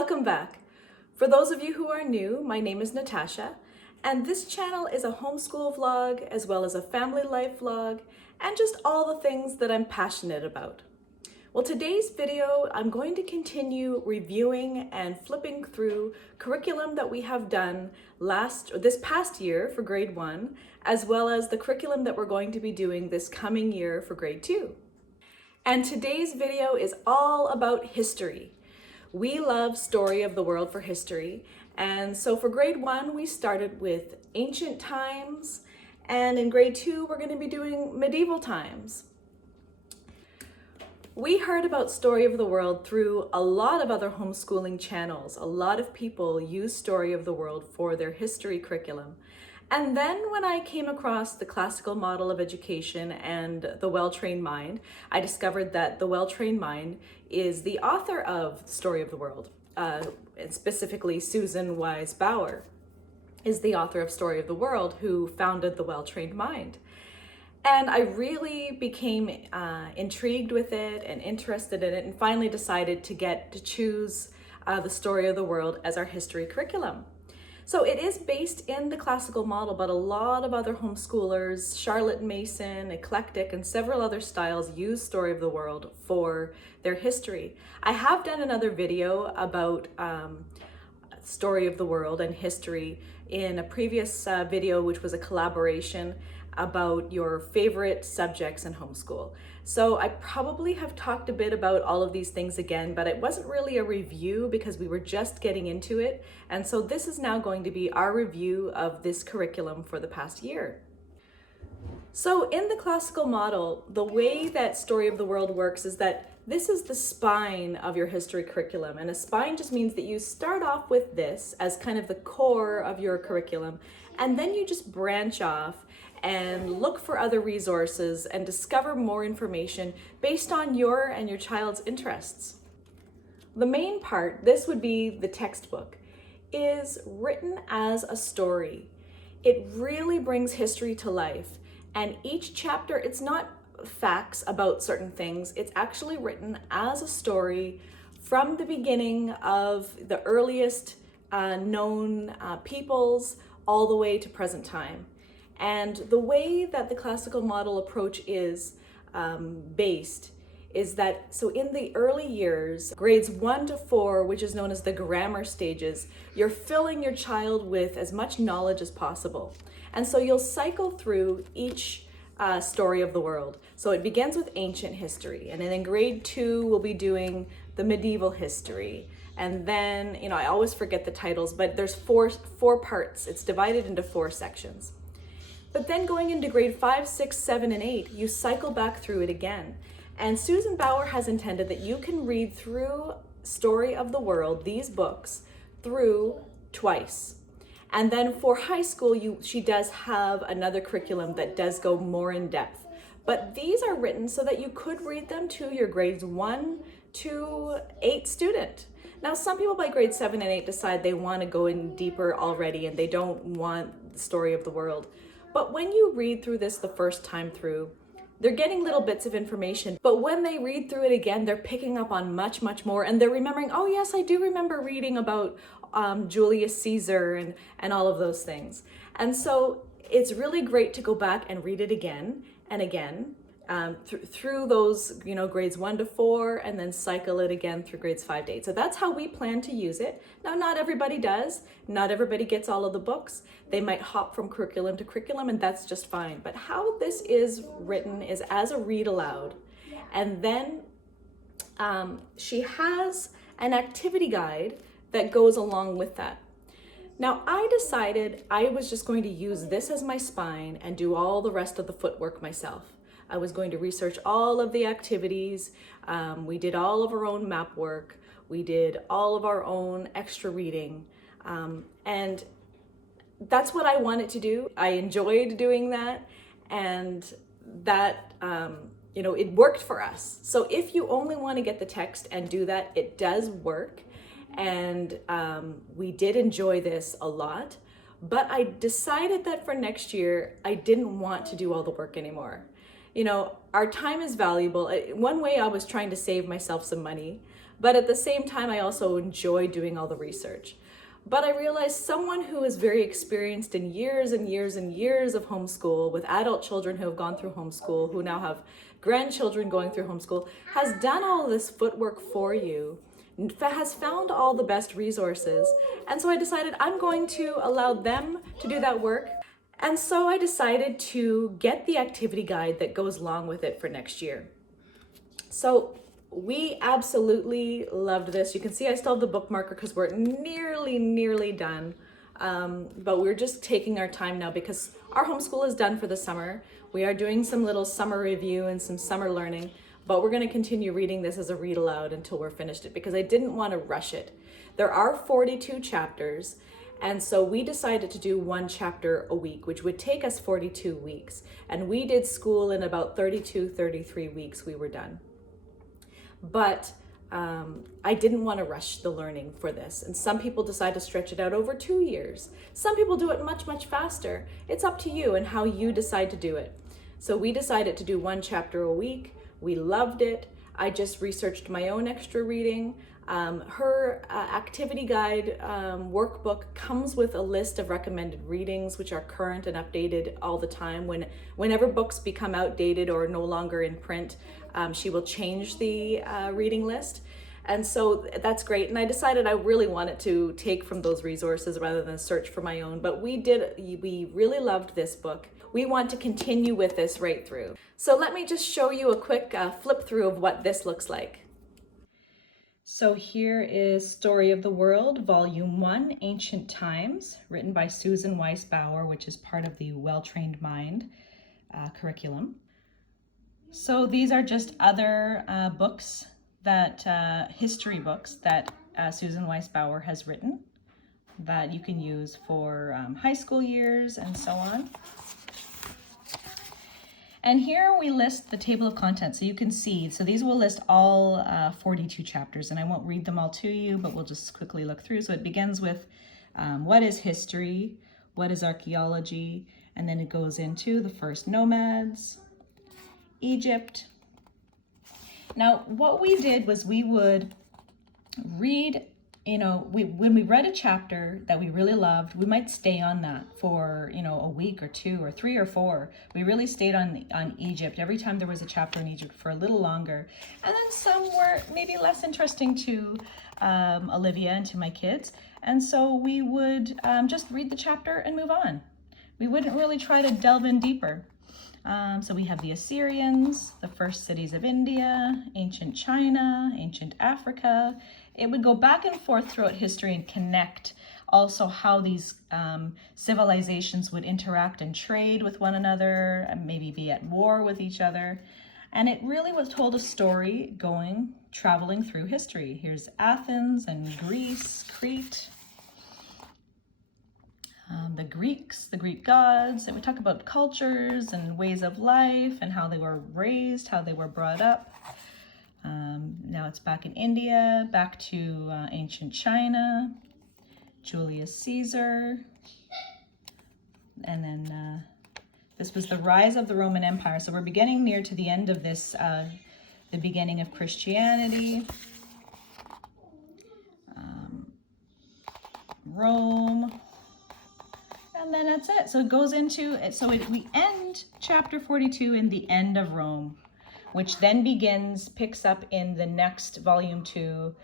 Welcome back. For those of you who are new, my name is Natasha, and this channel is a homeschool vlog as well as a family life vlog and just all the things that I'm passionate about. Well, today's video, I'm going to continue reviewing and flipping through curriculum that we have done this past year for grade 1, as well as the curriculum that we're going to be doing this coming year for grade 2. And today's video is all about history. We love Story of the World for history, and so for grade 1 we started with ancient times, and in grade 2 we're going to be doing medieval times. We heard about Story of the World through a lot of other homeschooling channels. A lot of people use Story of the World for their history curriculum. And then when I came across the classical model of education and the well-trained mind, I discovered that the well-trained mind is the author of Story of the World. And specifically, Susan Wise Bauer is the author of Story of the World, who founded the well-trained mind. And I really became intrigued with it and interested in it, and finally decided to choose the Story of the World as our history curriculum. So it is based in the classical model, but a lot of other homeschoolers, Charlotte Mason, Eclectic, and several other styles use Story of the World for their history. I have done another video about Story of the World and history in a previous video, which was a collaboration about your favorite subjects in homeschool. So I probably have talked a bit about all of these things again, but it wasn't really a review because we were just getting into it. And so this is now going to be our review of this curriculum for the past year. So in the classical model, the way that Story of the World works is that this is the spine of your history curriculum. And a spine just means that you start off with this as kind of the core of your curriculum, and then you just branch off and look for other resources and discover more information based on your and your child's interests. The main part, this would be the textbook, is written as a story. It really brings history to life, and each chapter, it's not facts about certain things, it's actually written as a story from the beginning of the earliest known peoples all the way to present time. And the way that the classical model approach is based is that, so in the early years, grades 1 to 4, which is known as the grammar stages, you're filling your child with as much knowledge as possible. And so you'll cycle through each story of the world. So it begins with ancient history, and then in grade 2, we'll be doing the medieval history. And then, I always forget the titles, but there's four parts. It's divided into 4 sections. But then going into grade 5, 6, 7, and 8, you cycle back through it again. And Susan Bauer has intended that you can read through Story of the World, these books, through twice. And then for high school, she does have another curriculum that does go more in depth. But these are written so that you could read them to your grades 1 to 8 student. Now, some people by grade 7 and 8 decide they want to go in deeper already and they don't want the Story of the World. But when you read through this the first time through, they're getting little bits of information. But when they read through it again, they're picking up on much, much more. And they're remembering, oh yes, I do remember reading about Julius Caesar and all of those things. And so it's really great to go back and read it again and again through those, grades 1 to 4, and then cycle it again through grades 5 to 8. So that's how we plan to use it. Now, not everybody does. Not everybody gets all of the books. They might hop from curriculum to curriculum, and that's just fine. But how this is written is as a read aloud. And then she has an activity guide that goes along with that. Now, I decided I was just going to use this as my spine and do all the rest of the footwork myself. I was going to research all of the activities. We did all of our own map work. We did all of our own extra reading. And that's what I wanted to do. I enjoyed doing that. And that, it worked for us. So if you only want to get the text and do that, it does work. And we did enjoy this a lot. But I decided that for next year, I didn't want to do all the work anymore. Our time is valuable. One way I was trying to save myself some money But at the same time, I also enjoy doing all the research. But I realized someone who is very experienced in years and years and years of homeschool, with adult children who have gone through homeschool, who now have grandchildren going through homeschool, has done all this footwork for you, has found all the best resources. And so I decided I'm going to allow them to do that work. And so I decided to get the activity guide that goes along with it for next year. So we absolutely loved this. You can see I still have the bookmarker because we're nearly done. But we're just taking our time now because our homeschool is done for the summer. We are doing some little summer review and some summer learning, but we're going to continue reading this as a read aloud until we're finished it because I didn't want to rush it. There are 42 chapters, and so we decided to do one chapter a week, which would take us 42 weeks. And we did school in about 32, 33 weeks we were done. But I didn't want to rush the learning for this. And some people decide to stretch it out over 2 years. Some people do it much faster. It's up to you and how you decide to do it. So we decided to do one chapter a week. We loved it. I just researched my own extra reading. Her activity guide workbook comes with a list of recommended readings, which are current and updated all the time. Whenever books become outdated or no longer in print, she will change the reading list. And so that's great. And I decided I really wanted to take from those resources rather than search for my own. But we really loved this book. We want to continue with this right through. So let me just show you a quick flip through of what this looks like. So here is Story of the World, Volume 1, Ancient Times, written by Susan Weiss Bauer, which is part of the Well-Trained Mind curriculum. So these are just other books, history books that Susan Weiss Bauer has written that you can use for high school years and so on. And here we list the table of contents, so you can see. So these will list all 42 chapters, and I won't read them all to you, but we'll just quickly look through. So it begins with what is history, what is archaeology, and then it goes into the first nomads, Egypt. Now, what we did was we would read, when we read a chapter that we really loved, we might stay on that for, a week or 2 or 3 or 4. We really stayed on Egypt. Every time there was a chapter in Egypt for a little longer. And then some were maybe less interesting to Olivia and to my kids. And so we would just read the chapter and move on. We wouldn't really try to delve in deeper. So we have the Assyrians, the first cities of India, ancient China, ancient Africa. It would go back and forth throughout history and connect also how these civilizations would interact and trade with one another, and maybe be at war with each other. And it really was told a story traveling through history. Here's Athens and Greece, Crete. The Greeks, the Greek gods, and we talk about cultures and ways of life and how they were raised, how they were brought up. Now it's back in India, back to ancient China, Julius Caesar, and then this was the rise of the Roman Empire. So we're beginning near to the end of this, the beginning of Christianity, Rome. And then that's it. So it goes into it. So we end chapter 42 in the end of Rome, which then picks up in the next volume 2.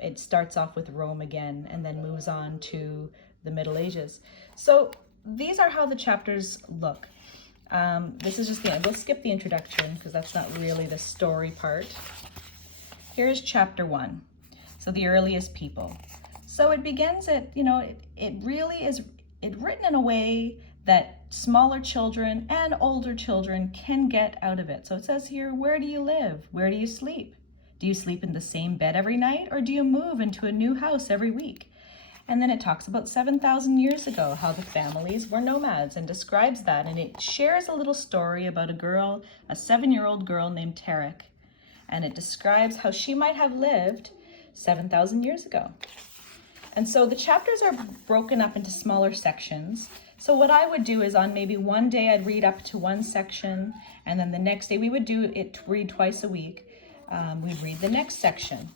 It starts off with Rome again and then moves on to the Middle Ages. So these are how the chapters look. This is just the end. We'll skip the introduction because that's not really the story part. Here's chapter 1. So the earliest people. So it begins at, it really is written in a way that smaller children and older children can get out of it. So it says here, where do you live? Where do you sleep? Do you sleep in the same bed every night, or do you move into a new house every week? And then it talks about 7,000 years ago, how the families were nomads, and describes that. And it shares a little story about a 7-year-old girl named Tarek. And it describes how she might have lived 7,000 years ago. And so the chapters are broken up into smaller sections. So what I would do is on maybe one day I'd read up to one section, and then the next day we would read twice a week. We'd read the next section.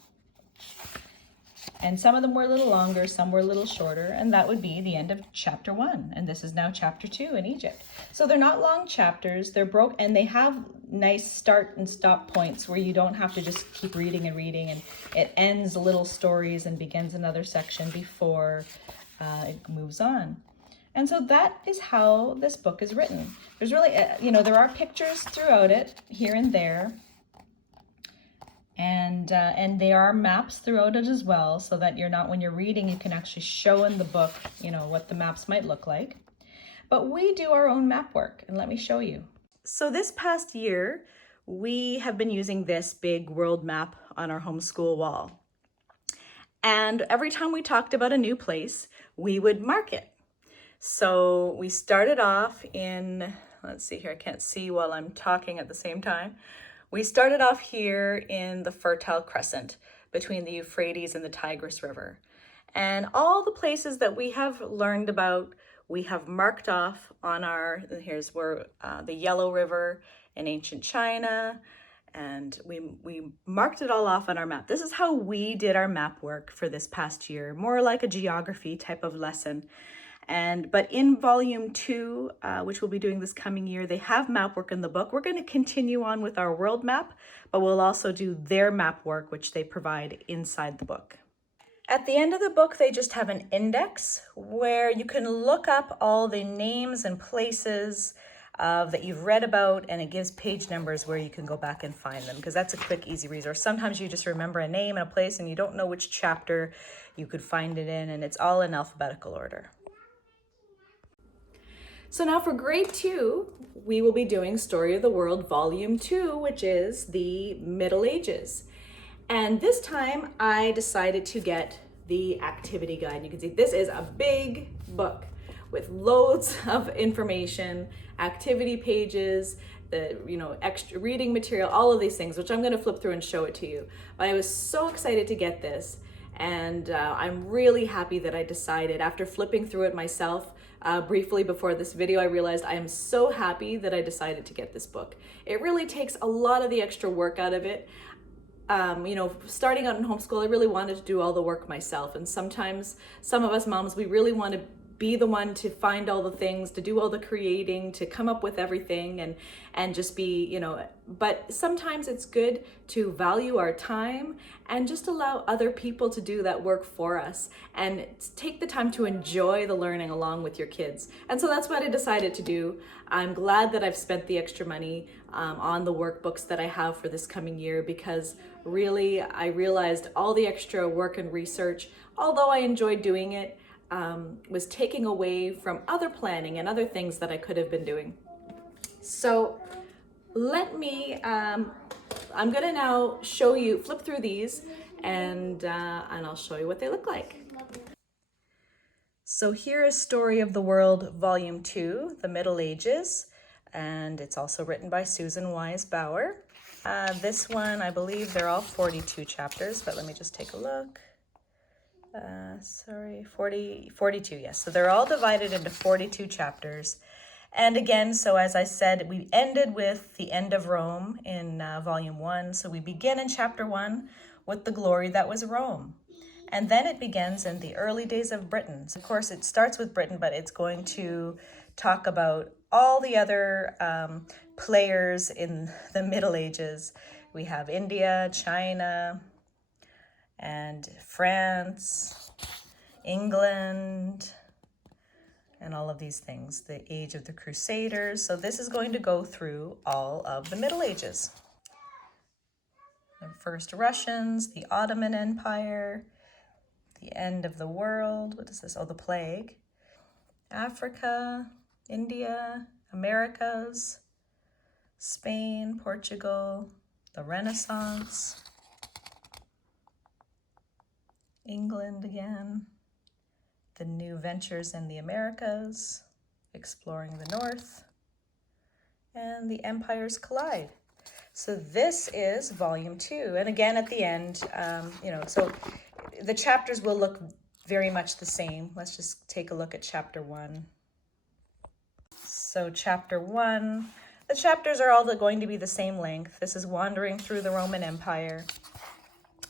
And some of them were a little longer, some were a little shorter, and that would be the end of chapter 1. And this is now chapter 2 in Egypt. So they're not long chapters, they're broke, and they have nice start and stop points where you don't have to just keep reading and reading, and it ends little stories and begins another section before it moves on. And so that is how this book is written. There's really, there are pictures throughout it, here and there. And there are maps throughout it as well, so that when you're reading, you can actually show in the book, what the maps might look like. But we do our own map work, and let me show you. So this past year, we have been using this big world map on our homeschool wall. And every time we talked about a new place, we would mark it. So we started off in, let's see here, I can't see while I'm talking at the same time. We started off here in the Fertile Crescent between the Euphrates and the Tigris River. And all the places that we have learned about, we have marked off on here's where the Yellow River in ancient China, and we marked it all off on our map. This is how we did our map work for this past year, more like a geography type of lesson. But in volume 2, which we'll be doing this coming year, they have map work in the book. We're going to continue on with our world map, but we'll also do their map work, which they provide inside the book. At the end of the book, they just have an index where you can look up all the names and places that you've read about, and it gives page numbers where you can go back and find them, because that's a quick, easy resource. Sometimes you just remember a name and a place and you don't know which chapter you could find it in, and it's all in alphabetical order. So now for grade 2, we will be doing Story of the World Volume 2, which is the Middle Ages. And this time I decided to get the activity guide. You can see this is a big book with loads of information, activity pages, the extra reading material, all of these things, which I'm going to flip through and show it to you. But I was so excited to get this, and I'm really happy that I decided, after flipping through it myself, briefly before this video, I realized I am so happy that I decided to get this book. It really takes a lot of the extra work out of it. Starting out in homeschool, I really wanted to do all the work myself. And sometimes some of us moms, we really want to be the one to find all the things, to do all the creating, to come up with everything and just be, but sometimes it's good to value our time and just allow other people to do that work for us and take the time to enjoy the learning along with your kids. And so that's what I decided to do. I'm glad that I've spent the extra money on the workbooks that I have for this coming year, because really I realized all the extra work and research, although I enjoyed doing it, was taking away from other planning and other things that I could have been doing. So let me, I'm gonna now show you, flip through these, and I'll show you what they look like. So here is Story of the World Volume 2, The Middle Ages, and it's also written by Susan Wise Bauer. This one, I believe they're all 42 chapters, but let me just take a look. 42, yes. So they're all divided into 42 chapters. And again, so as I said, we ended with the end of Rome in volume 1. So we begin in chapter 1 with the glory that was Rome. And then it begins in the early days of Britain. So of course, it starts with Britain, but it's going to talk about all the other players in the Middle Ages. We have India, China, and France, England, and all of these things, the age of the Crusaders. So this is going to go through all of the Middle Ages. The first Russians, the Ottoman Empire, the end of the world. What is this? Oh, the plague. Africa, India, Americas, Spain, Portugal, the Renaissance, England again, the new ventures in the Americas, exploring the North, and the empires collide. So this is volume 2. And again, at the end, so the chapters will look very much the same. Let's just take a look at chapter 1. So chapter 1, the chapters are all going to be the same length. This is wandering through the Roman Empire,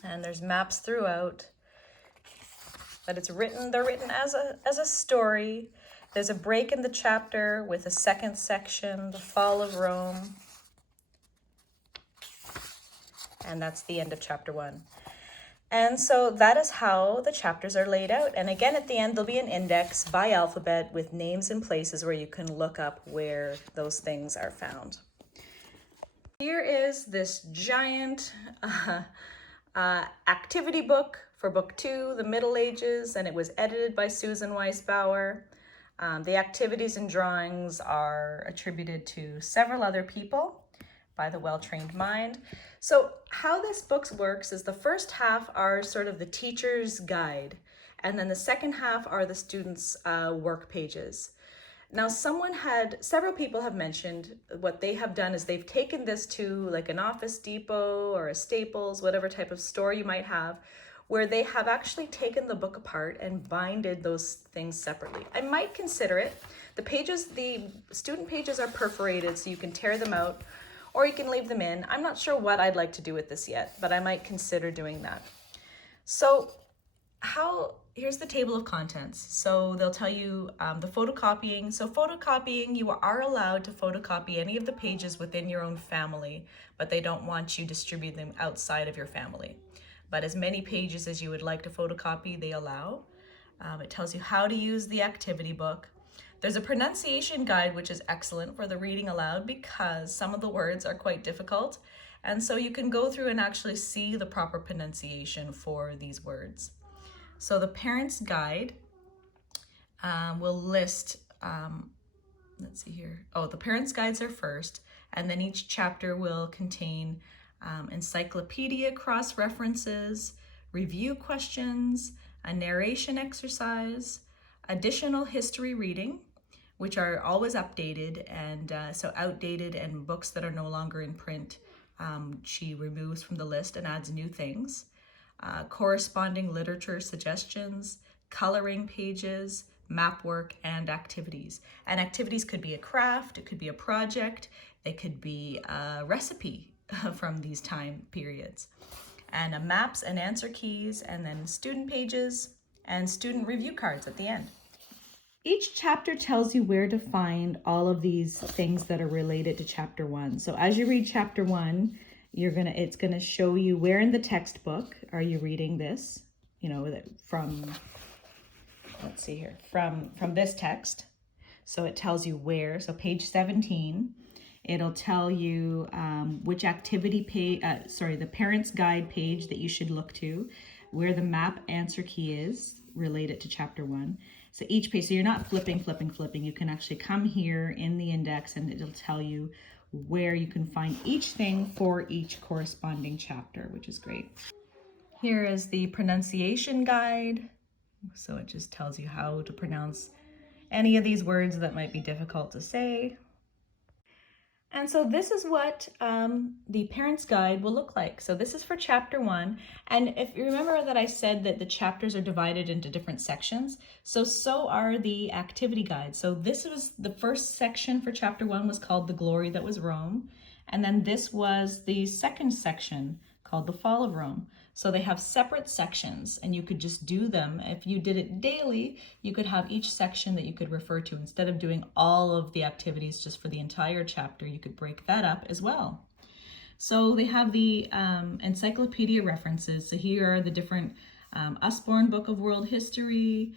and there's maps throughout. but they're written as a story. There's a break in the chapter with a second section, the fall of Rome. And that's the end of chapter 1. And so that is how the chapters are laid out. And again, at the end, there'll be an index by alphabet with names and places where you can look up where those things are found. Here is this giant activity book for book 2, the Middle Ages, and it was edited by Susan Weisbauer. The activities and drawings are attributed to several other people by the well-trained mind. So how this book works is the first half are sort of the teacher's guide, and then the second half are the students' work pages. Now several people have mentioned what they have done is they've taken this to like an Office Depot or a Staples, whatever type of store you might have, where they have actually taken the book apart and binded those things separately. I might consider it. The student pages are perforated so you can tear them out, or you can leave them in. I'm not sure what I'd like to do with this yet, but I might consider doing that. So here's the table of contents. So they'll tell you the photocopying. So photocopying, you are allowed to photocopy any of the pages within your own family, but they don't want you distribute them outside of your family. But as many pages as you would like to photocopy, they allow. It tells you how to use the activity book. There's a pronunciation guide, which is excellent for the reading aloud because some of the words are quite difficult. And so you can go through and actually see the proper pronunciation for these words. So the parent's guide will list, let's see here. Oh, the parent's guides are first, and then each chapter will contain encyclopedia cross-references, review questions, a narration exercise, additional history reading, which are always updated, and so outdated and books that are no longer in print, she removes from the list and adds new things. Corresponding literature suggestions, coloring pages, map work, and activities. And activities could be a craft, it could be a project, it could be a recipe from these time periods. And maps and answer keys, and then student pages and student review cards at the end. Each chapter tells you where to find all of these things that are related to chapter 1. So as you read chapter 1, it's gonna show you where in the textbook are you reading this, from, let's see here, from this text. So it tells you where, so page 17, it'll tell you which activity page, the parent's guide page that you should look to, where the map answer key is related to chapter 1. So each page, so you're not flipping, you can actually come here in the index and it'll tell you where you can find each thing for each corresponding chapter, which is great. Here is the pronunciation guide. So it just tells you how to pronounce any of these words that might be difficult to say. And so this is what the parent's guide will look like. So this is for chapter 1. And if you remember that I said that the chapters are divided into different sections, so are the activity guides. So this was the first section for chapter 1 was called The Glory That Was Rome. And then this was the second section called The Fall of Rome. So they have separate sections and you could just do them. If you did it daily, you could have each section that you could refer to. Instead of doing all of the activities just for the entire chapter, you could break that up as well. So they have the Encyclopedia References. So here are the different Usborne Book of World History,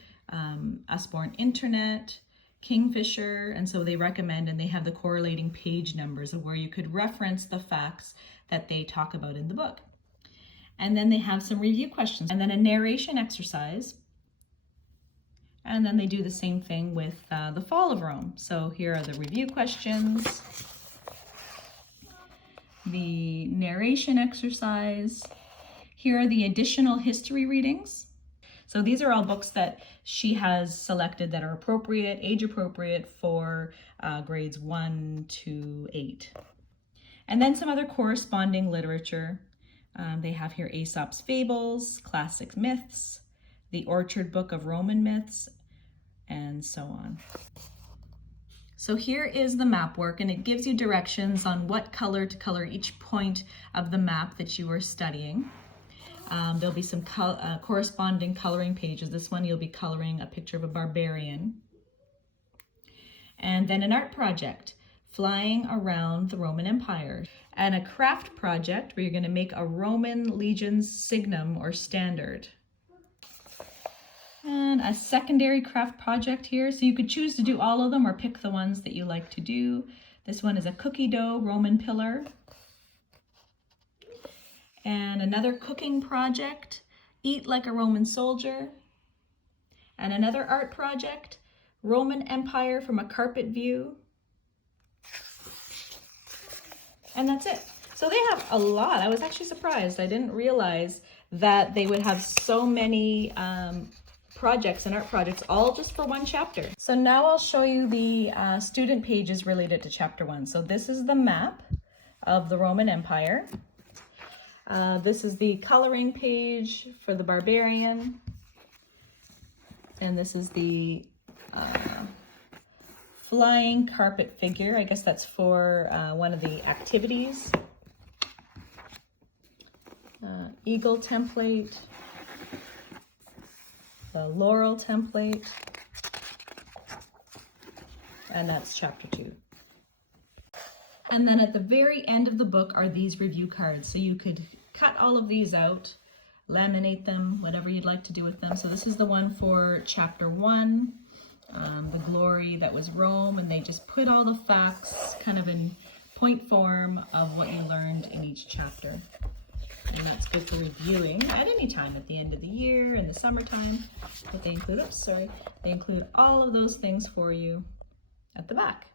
Usborne Internet, Kingfisher, and so they recommend, and they have the correlating page numbers of where you could reference the facts that they talk about in the book. And then they have some review questions and then a narration exercise. And then they do the same thing with the Fall of Rome. So here are the review questions, the narration exercise. Here are the additional history readings. So these are all books that she has selected that are appropriate, age appropriate for grades 1 to 8. And then some other corresponding literature. They have here Aesop's Fables, Classic Myths, the Orchard Book of Roman Myths, and so on. So here is the map work, and it gives you directions on what color to color each point of the map that you are studying. There'll be some corresponding coloring pages. This one you'll be coloring a picture of a barbarian. And then an art project, flying around the Roman Empire. And a craft project where you're going to make a Roman legion's signum or standard. And a secondary craft project here. So you could choose to do all of them or pick the ones that you like to do. This one is a cookie dough Roman pillar. And another cooking project, eat like a Roman soldier. And another art project, Roman Empire from a carpet view. And that's it. So they have a lot. I was actually surprised. I didn't realize that they would have so many projects and art projects all just for one chapter. So now I'll show you the student pages related to chapter 1. So this is the map of the Roman Empire. This is the coloring page for the barbarian. And this is the flying carpet figure. I guess that's for one of the activities. Eagle template. The laurel template. And that's chapter 2. And then at the very end of the book are these review cards. So you could cut all of these out, laminate them, whatever you'd like to do with them. So this is the one for chapter 1, the glory that was Rome, and they just put all the facts kind of in point form of what you learned in each chapter. And that's good for reviewing at any time at the end of the year, in the summertime. But they include, they include all of those things for you at the back.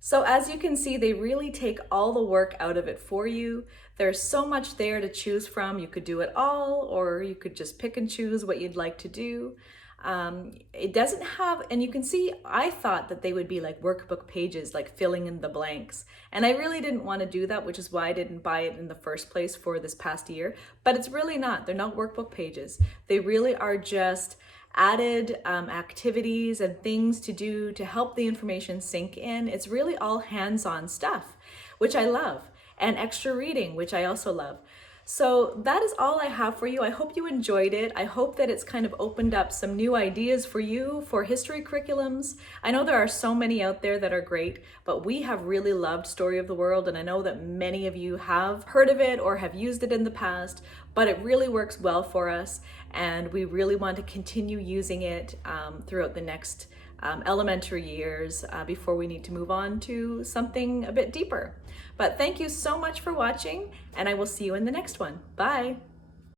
So as you can see, they really take all the work out of it for you. There's so much there to choose from. You could do it all, or you could just pick and choose what you'd like to do. It doesn't have, and you can see, I thought that they would be like workbook pages, like filling in the blanks. And I really didn't want to do that, which is why I didn't buy it in the first place for this past year. But it's really not. They're not workbook pages. They really are just added activities and things to do to help the information sink in. It's really all hands-on stuff, which I love, and extra reading, which I also love. So that is all I have for you. I hope you enjoyed it. I hope that it's kind of opened up some new ideas for you for history curriculums. I know there are so many out there that are great, but we have really loved Story of the World, and I know that many of you have heard of it or have used it in the past, but it really works well for us, and we really want to continue using it throughout the next elementary years before we need to move on to something a bit deeper. But thank you so much for watching, and I will see you in the next one. Bye.